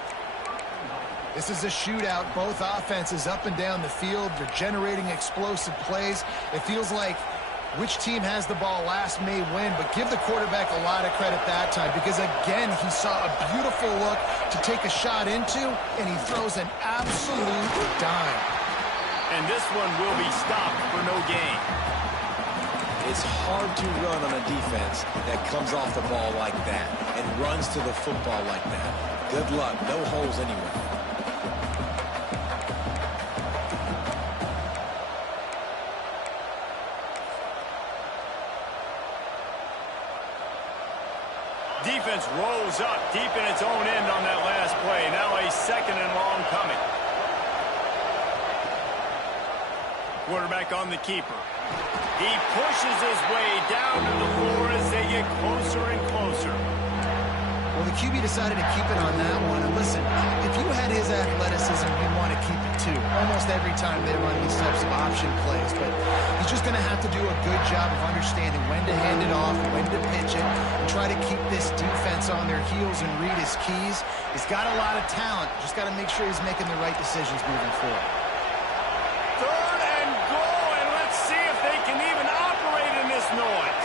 This is a shootout. Both offenses up and down the field. They're generating explosive plays. It feels like which team has the ball last may win, but give the quarterback a lot of credit that time because, again, he saw a beautiful look to take a shot into, and he throws an absolute dime. And this one will be stopped for no gain. It's hard to run on a defense that comes off the ball like that and runs to the football like that. Good luck. No holes anywhere. Defense rolls up deep in its own end on that last play. Now a 2nd and long coming. Quarterback on the keeper. He pushes his way down to the floor as they get closer and closer. Well, the QB decided to keep it on that one. And listen, if you had his athleticism, you'd want to keep it too. Almost every time they run these types of option plays. But he's just going to have to do a good job of understanding when to hand it off, when to pitch it, and try to keep this defense on their heels and read his keys. He's got a lot of talent. Just got to make sure he's making the right decisions moving forward. 3rd and goal, and let's see if they can even operate in this noise.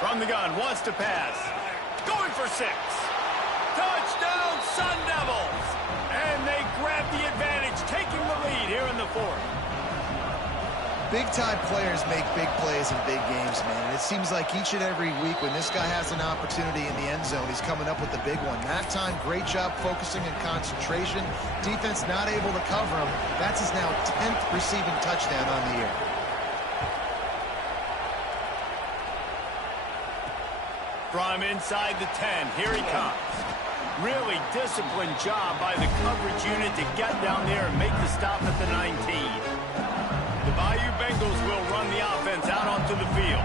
From the gun, wants to pass. Going for 6. Touchdown, Sun Devils! And they grab the advantage, taking the lead here in the 4th. Big-time players make big plays in big games, man. And it seems like each and every week when this guy has an opportunity in the end zone, he's coming up with the big one. That time, great job focusing and concentration. Defense not able to cover him. That's his now 10th receiving touchdown on the year. From inside the 10, here he comes. Really disciplined job by the coverage unit to get down there and make the stop at the 19. The Bayou Bengals will run the offense out onto the field.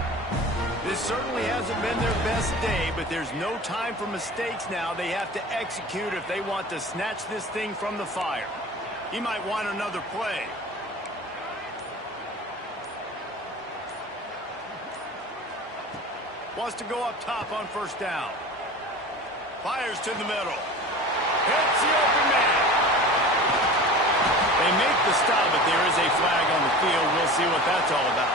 This certainly hasn't been their best day, but there's no time for mistakes now. They have to execute if they want to snatch this thing from the fire. He might want another play. Wants to go up top on first down. Fires to the middle. Hits the open man. They make the stop, but there is a flag on the field. We'll see what that's all about.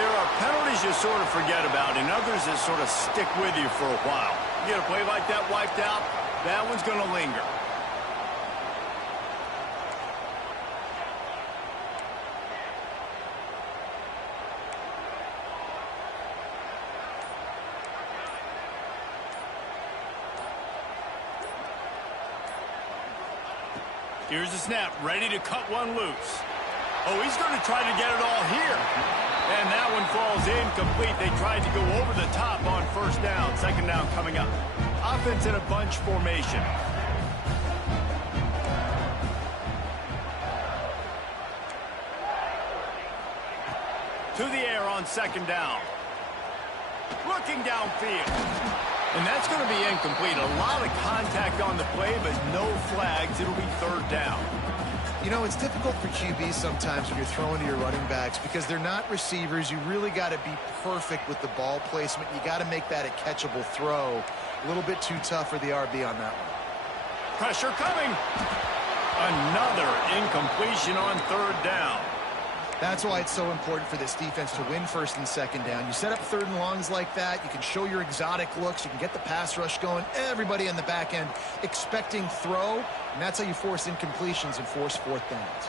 There are penalties you sort of forget about, and others that sort of stick with you for a while. You get a play like that wiped out, that one's going to linger. Here's the snap, ready to cut one loose. Oh, he's going to try to get it all here. And that one falls incomplete. They tried to go over the top on first down. Second down coming up. Offense in a bunch formation. To the air on second down. Looking downfield. And that's going to be incomplete. A lot of contact on the play, but no flags. It'll be third down. You know, it's difficult for QBs sometimes when you're throwing to your running backs because they're not receivers. You really got to be perfect with the ball placement. You got to make that a catchable throw. A little bit too tough for the RB on that one. Pressure coming. Another incompletion on third down. That's why it's so important for this defense to win first and second down. You set up third and longs like that. You can show your exotic looks. You can get the pass rush going. Everybody on the back end expecting throw. And that's how you force incompletions and force fourth downs.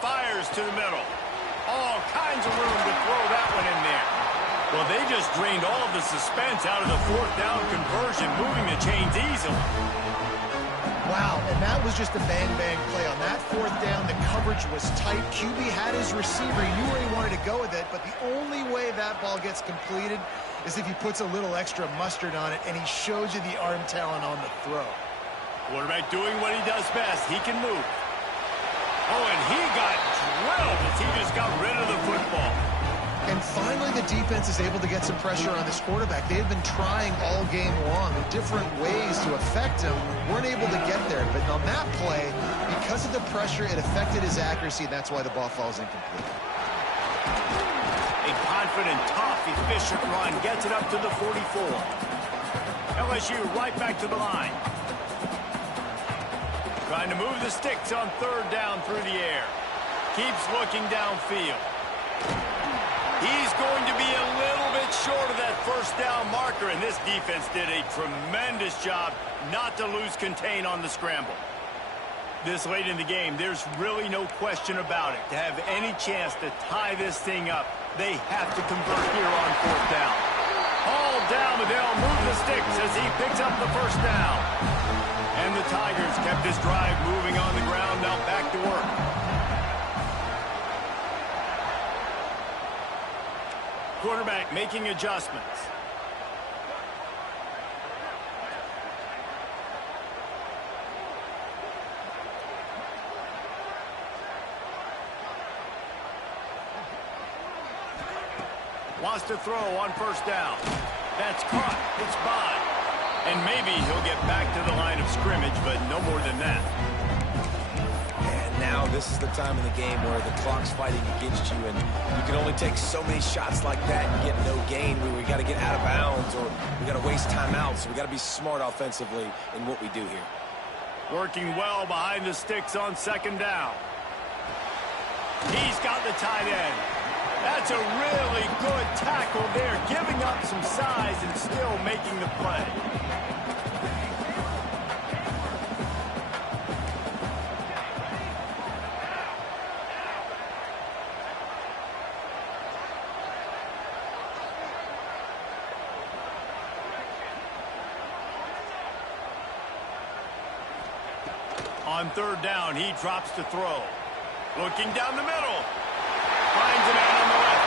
Fires to the middle. All kinds of room to throw that one in there. Well, they just drained all of the suspense out of the fourth down conversion, moving the chains easily. Wow, and that was just a bang-bang play. On that fourth down, the coverage was tight. QB had his receiver. He knew where he wanted to go with it, but the only way that ball gets completed is if he puts a little extra mustard on it, and he shows you the arm talent on the throw. Quarterback doing what he does best. He can move. Oh, and he got drilled as he just got rid of the football. And finally, the defense is able to get some pressure on this quarterback. They have been trying all game long in different ways to affect him. Weren't able to get there. But on that play, because of the pressure, it affected his accuracy, and that's why the ball falls incomplete. A confident, tough, efficient run gets it up to the 44. LSU right back to the line. Trying to move the sticks on third down through the air. Keeps looking downfield. He's going to be a little bit short of that first down marker, and this defense did a tremendous job not to lose contain on the scramble. This late in the game, there's really no question about it. To have any chance to tie this thing up, they have to convert here on fourth down. All down, but they'll move the sticks as he picks up the first down. And the Tigers kept this drive moving on the ground, now back to work. Quarterback making adjustments. Wants to throw on first down. That's caught. It's by. And maybe he'll get back to the line of scrimmage, but no more than that. Now this is the time in the game where the clock's fighting against you, and you can only take so many shots like that and get no gain. We got to get out of bounds, or we got to waste timeouts. So we got to be smart offensively in what we do here. Working well behind the sticks on second down. He's got the tight end. That's a really good tackle there, giving up some size and still making the play. On third down, he drops to throw. Looking down the middle. Finds a man on the left.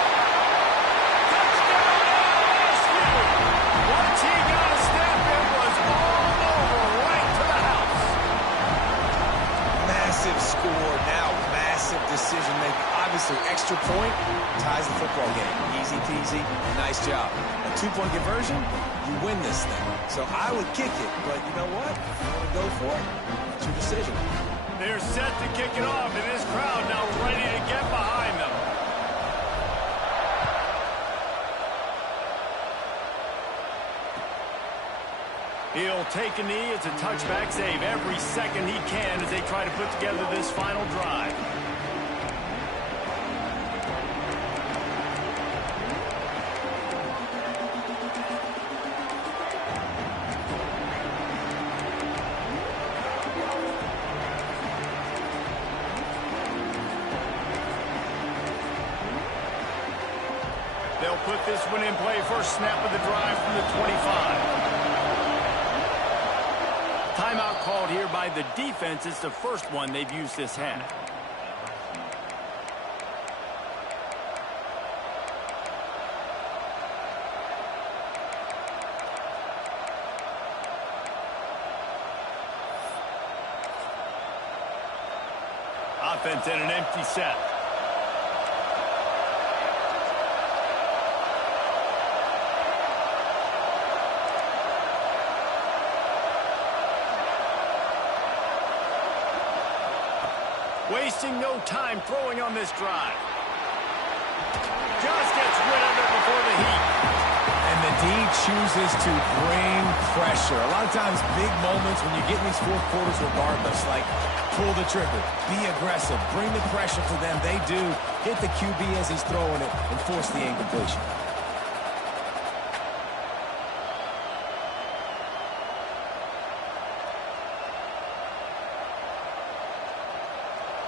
Touchdown extra point ties the football game. Easy peasy, nice job. A 2-point conversion, you win this thing. So I would kick it, but you know what? If you want to go for it, it's your decision. They're set to kick it off, and this crowd now ready to get behind them. He'll take a knee. It's a touchback save every second he can as they try to put together this final drive. They'll put this one in play. First snap of the drive from the 25. Timeout called here by the defense. It's the first one they've used this half. Offense in an empty set. Wasting no time throwing on this drive. Just gets rid of it before the heat. And the D chooses to bring pressure. A lot of times, big moments when you get in these fourth quarters regardless, like pull the trigger, be aggressive, bring the pressure to them. They do. Hit the QB as he's throwing it and force the incompletion.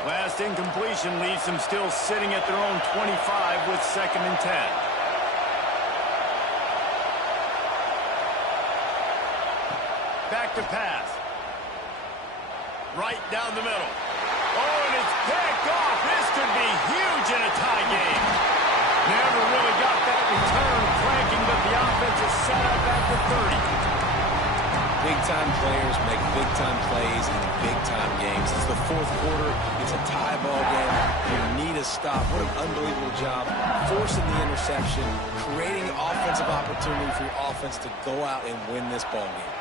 Last incompletion leaves them still sitting at their own 25 with 2nd and 10. Back to pass. Right down the middle. Oh, and it's picked off. This could be huge in a tie game. Never really got that return cranking, but the offense is set up at the 30. Big-time players make big-time plays in big-time games. It's the fourth quarter. It's a tie ball game. You need a stop. What an unbelievable job. Forcing the interception, creating offensive opportunity for your offense to go out and win this ball game.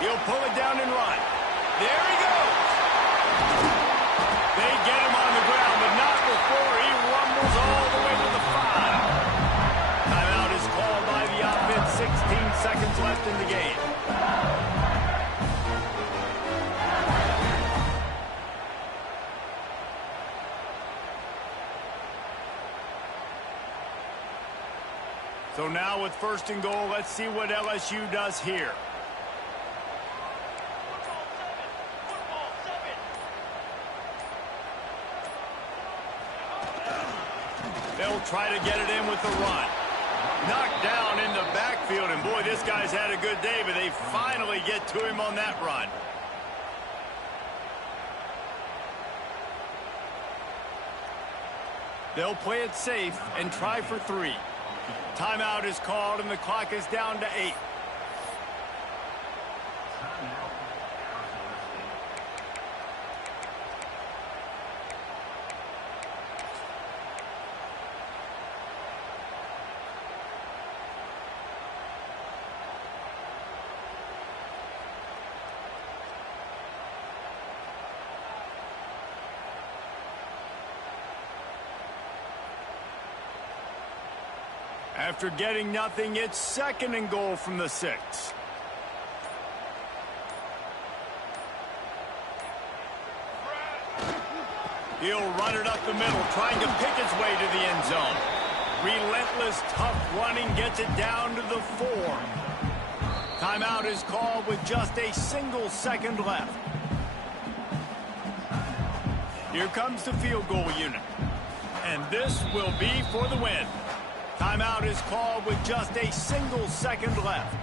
He'll pull it down and run. There he goes. They get him on the ground, but not before he rumbles all the way to the 5. Timeout is called by the offense. 16 seconds left in the game. So now with 1st and goal, let's see what LSU does here. They'll try to get it in with the run. Knocked down in the backfield, and boy, this guy's had a good day, but they finally get to him on that run. They'll play it safe and try for 3. Timeout is called, and the clock is down to 8. After getting nothing, it's 2nd and goal from the 6. He'll run it up the middle, trying to pick its way to the end zone. Relentless, tough running gets it down to the 4. Timeout is called with just a single second left. Here comes the field goal unit. And this will be for the win. Timeout is called with just a single second left.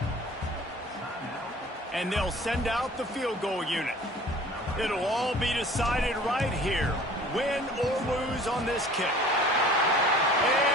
And they'll send out the field goal unit. It'll all be decided right here. Win or lose on this kick. And